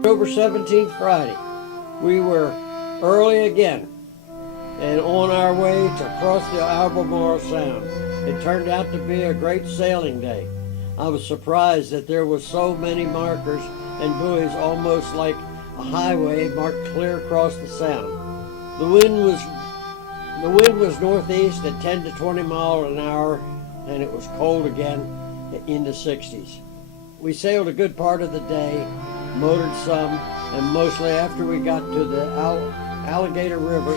October 17th, Friday. We were early again and on our way to cross the Albemarle Sound. It turned out to be a great sailing day. I was surprised that there were so many markers and buoys, almost like a highway marked clear across the sound. The wind was northeast at 10 to 20 miles an hour, and it was cold again in the 60s. We sailed a good part of the day, motored some, and mostly after we got to the Alligator River.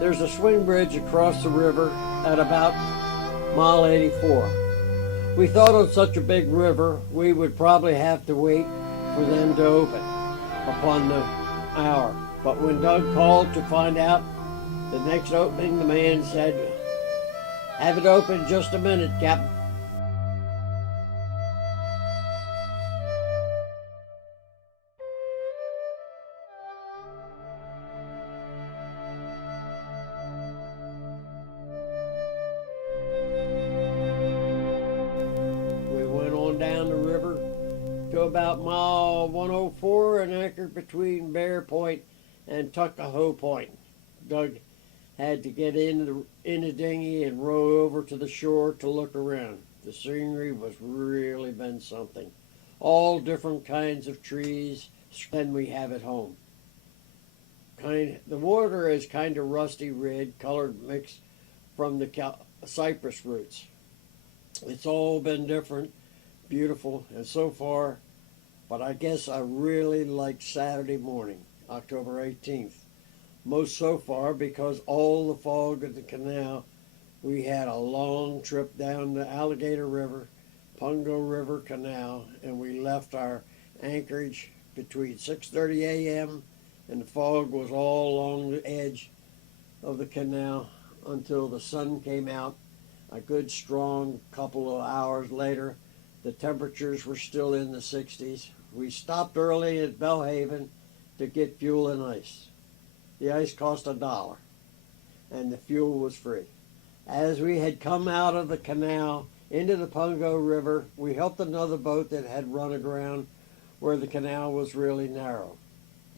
There's a swing bridge across the river at about mile 84. We thought on such a big river we would probably have to wait for them to open upon the hour. But when Doug called to find out the next opening, the man said, "Have it open just a minute, Captain." We went on down the river to about mile 104 and anchored between Bear Point and Tuckahoe Point. Doug had to get in the dinghy and row over to the shore to look around. The scenery was really been something. All different kinds of trees than we have at home. The water is kind of rusty red, colored mixed from the cypress roots. It's all been different, beautiful, and so far, but I guess I really liked Saturday morning, October 18th. Most so far because all the fog of the canal. We had a long trip down the Alligator River, Pungo River Canal, and we left our anchorage between 6:30 a.m. and the fog was all along the edge of the canal until the sun came out. A good strong couple of hours later, the temperatures were still in the 60s. We stopped early at Bellhaven to get fuel and ice. The ice cost $1, and the fuel was free. As we had come out of the canal into the Pungo River, we helped another boat that had run aground where the canal was really narrow.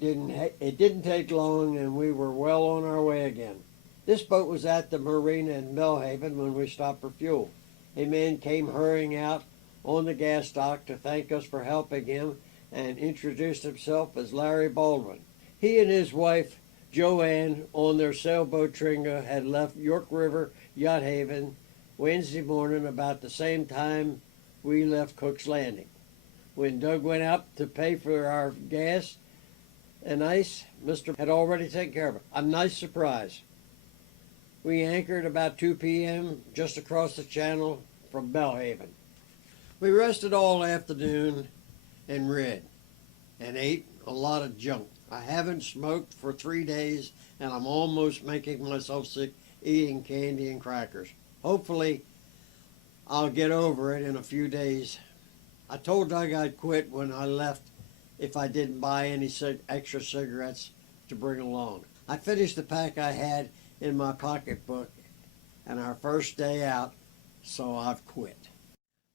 It didn't take long, and we were well on our way again. This boat was at the marina in Bellhaven when we stopped for fuel. A man came hurrying out on the gas dock to thank us for helping him and introduced himself as Larry Baldwin. He and his wife, Joanne, on their sailboat Tringa, had left York River Yacht Haven Wednesday morning about the same time we left Cook's Landing. When Doug went out to pay for our gas and ice, Mr. had already taken care of it. A nice surprise. We anchored about 2 p.m. just across the channel from Bellhaven. We rested all afternoon and read and ate a lot of junk. I haven't smoked for 3 days, and I'm almost making myself sick eating candy and crackers. Hopefully, I'll get over it in a few days. I told Doug I'd quit when I left if I didn't buy any extra cigarettes to bring along. I finished the pack I had in my pocketbook and our first day out, so I've quit.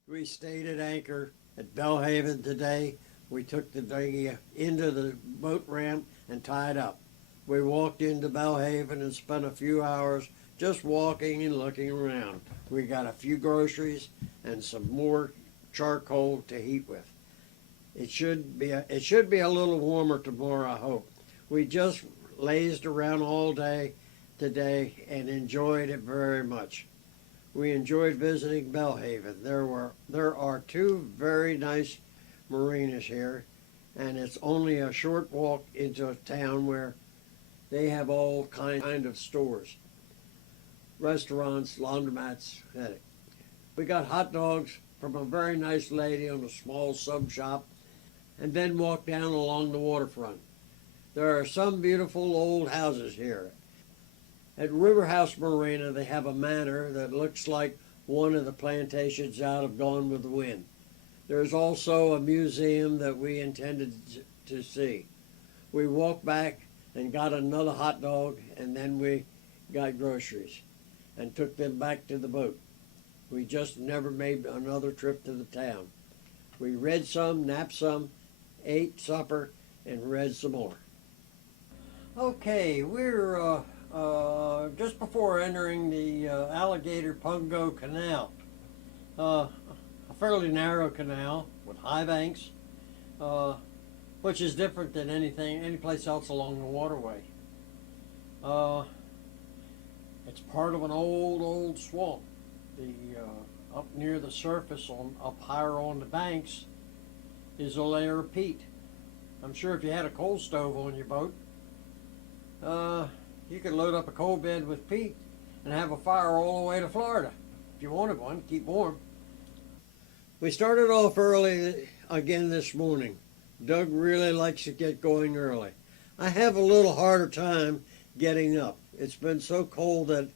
We stayed at anchor at Bellhaven today. We took the dinghy into the boat ramp and tied up. We walked into Bellhaven and spent a few hours just walking and looking around. We got a few groceries and some more charcoal to heat with. It should be a little warmer tomorrow, I hope. We just lazed around all day today and enjoyed it very much. We enjoyed visiting Bellhaven. There are 2 very nice marinas here, and it's only a short walk into a town where they have all kind of stores, restaurants, laundromats. We got hot dogs from a very nice lady on a small sub shop, and then walked down along the waterfront. There are some beautiful old houses here. At River House Marina, they have a manor that looks like one of the plantations out of Gone with the Wind. There's also a museum that we intended to see. We walked back and got another hot dog, and then we got groceries and took them back to the boat. We just never made another trip to the town. We read some, napped some, ate supper, and read some more. Okay, we're just before entering the Alligator Pungo Canal. A fairly narrow canal with high banks, which is different than any place else along the waterway. It's part of an old swamp. Up near the surface, up higher on the banks, is a layer of peat. I'm sure if you had a coal stove on your boat, you could load up a coal bed with peat and have a fire all the way to Florida if you wanted one, keep warm. We started off early again this morning. Doug really likes to get going early. I have a little harder time getting up. It's been so cold that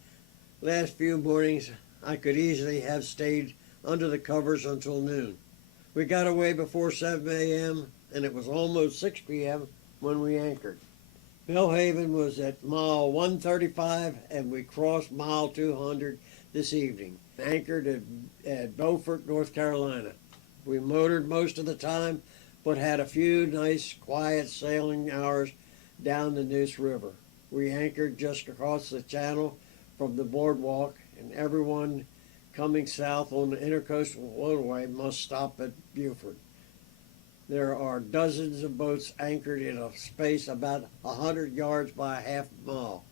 last few mornings I could easily have stayed under the covers until noon. We got away before 7 a.m. and it was almost 6 p.m. when we anchored. Bellhaven was at mile 135 and we crossed mile 200 this evening. Anchored at Beaufort, North Carolina. We motored most of the time, but had a few nice, quiet sailing hours down the Neuse River. We anchored just across the channel from the boardwalk, and everyone coming south on the intercoastal waterway must stop at Beaufort. There are dozens of boats anchored in a space about 100 yards by a half mile.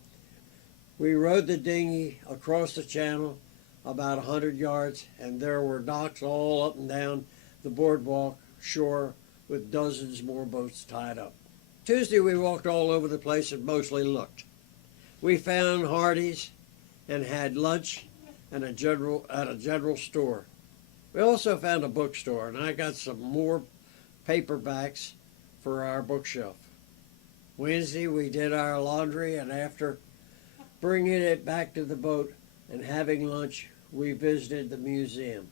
We rowed the dinghy across the channel about 100 yards, and there were docks all up and down the boardwalk shore with dozens more boats tied up. Tuesday we walked all over the place and mostly looked. We found Hardee's and had lunch at a general store. We also found a bookstore, and I got some more paperbacks for our bookshelf. Wednesday we did our laundry, and after bringing it back to the boat and having lunch, we visited the museum.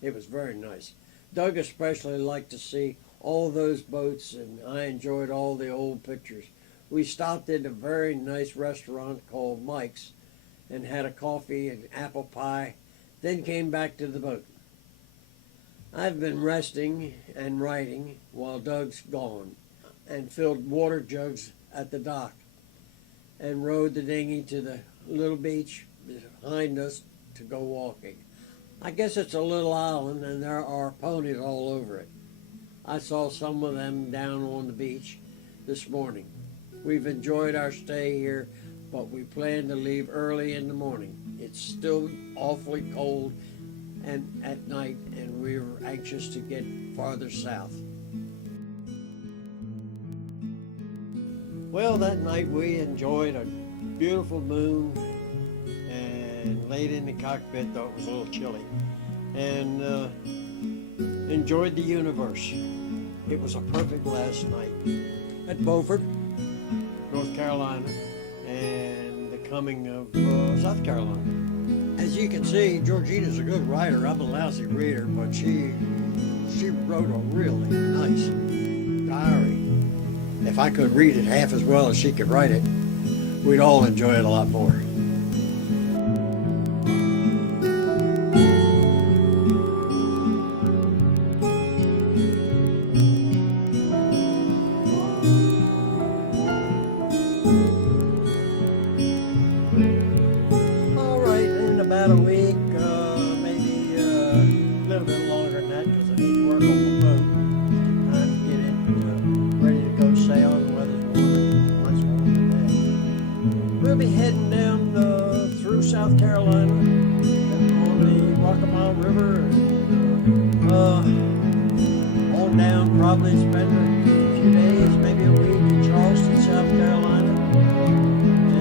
It was very nice. Doug especially liked to see all those boats, and I enjoyed all the old pictures. We stopped in a very nice restaurant called Mike's and had a coffee and apple pie, then came back to the boat. I've been resting and writing while Doug's gone, and filled water jugs at the dock, and rowed the dinghy to the little beach behind us to go walking. I guess it's a little island and there are ponies all over it. I saw some of them down on the beach this morning. We've enjoyed our stay here, but we plan to leave early in the morning. It's still awfully cold and at night, and we're anxious to get farther south. Well, that night we enjoyed a beautiful moon and laid in the cockpit, though it was a little chilly, and enjoyed the universe. It was a perfect last night at Beaufort, North Carolina, and the coming of South Carolina. As you can see, Georgina's a good writer. I'm a lousy reader, but she wrote a really nice diary. If I could read it half as well as she could write it, we'd all enjoy it a lot more. About a week, maybe a little bit longer than that, because I need to work on the boat. Time to get it ready to go sail, and the weather's much warmer today. We'll be heading down through South Carolina and on the Waccamaw River, and on down, probably spend a few days, maybe a week in Charleston, South Carolina.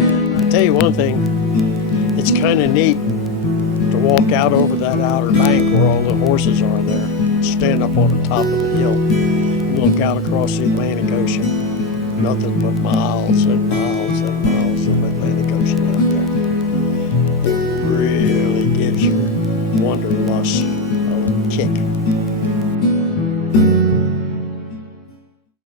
And I'll tell you one thing, it's kind of neat to walk out over that outer bank where all the horses are there, stand up on the top of the hill and look out across the Atlantic Ocean. Nothing but miles and miles and miles of Atlantic Ocean out there. It really gives your wanderlust a kick.